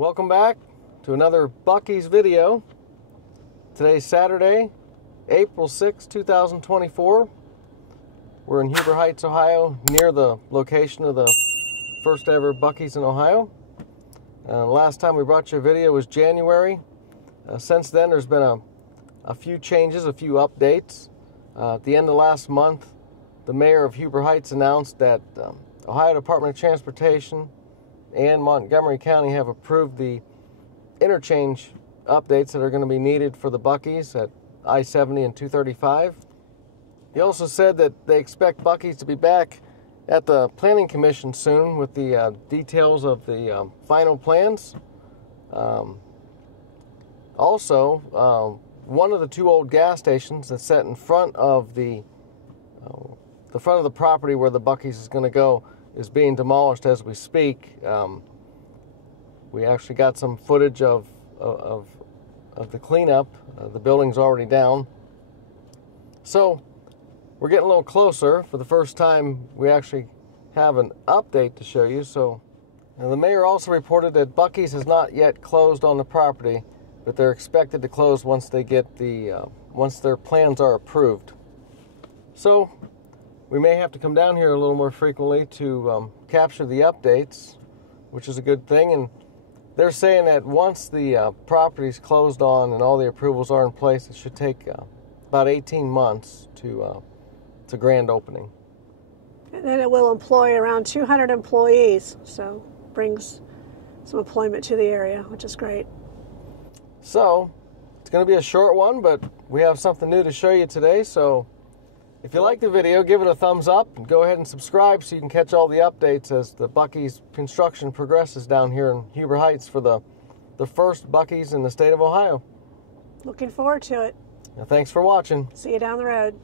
Welcome back to another BUC-EE'S video. Today's Saturday, April 6, 2024. We're in Huber Heights, Ohio, near the location of the first ever BUC-EE'S in Ohio. Last time we brought you a video was January. Since then, there's been a few changes, a few updates. At the end of last month, the mayor of Huber Heights announced that Ohio Department of Transportation and Montgomery County have approved the interchange updates that are going to be needed for the BUC-EE'S at I-70 and 235. He also said that they expect BUC-EE'S to be back at the Planning Commission soon with the details of the final plans. Also, one of the two old gas stations that's set in front of the front of the property where the BUC-EE'S is going to go is being demolished as we speak. We actually got some footage of the cleanup. The building's already down. So we're getting a little closer. For the first time, we actually have an update to show you. So the mayor also reported that BUC-EE'S has not yet closed on the property, but they're expected to close once they get once their plans are approved. So we may have to come down here a little more frequently to capture the updates, which is a good thing. And they're saying that once the property's closed on and all the approvals are in place, it should take about 18 months to grand opening. And then it will employ around 200 employees, so brings some employment to the area, which is great. So it's going to be a short one, but we have something new to show you today. So if you like the video, give it a thumbs up and go ahead and subscribe so you can catch all the updates as the BUC-EE'S construction progresses down here in Huber Heights for the first BUC-EE'S in the state of Ohio. Looking forward to it. Now, thanks for watching. See you down the road.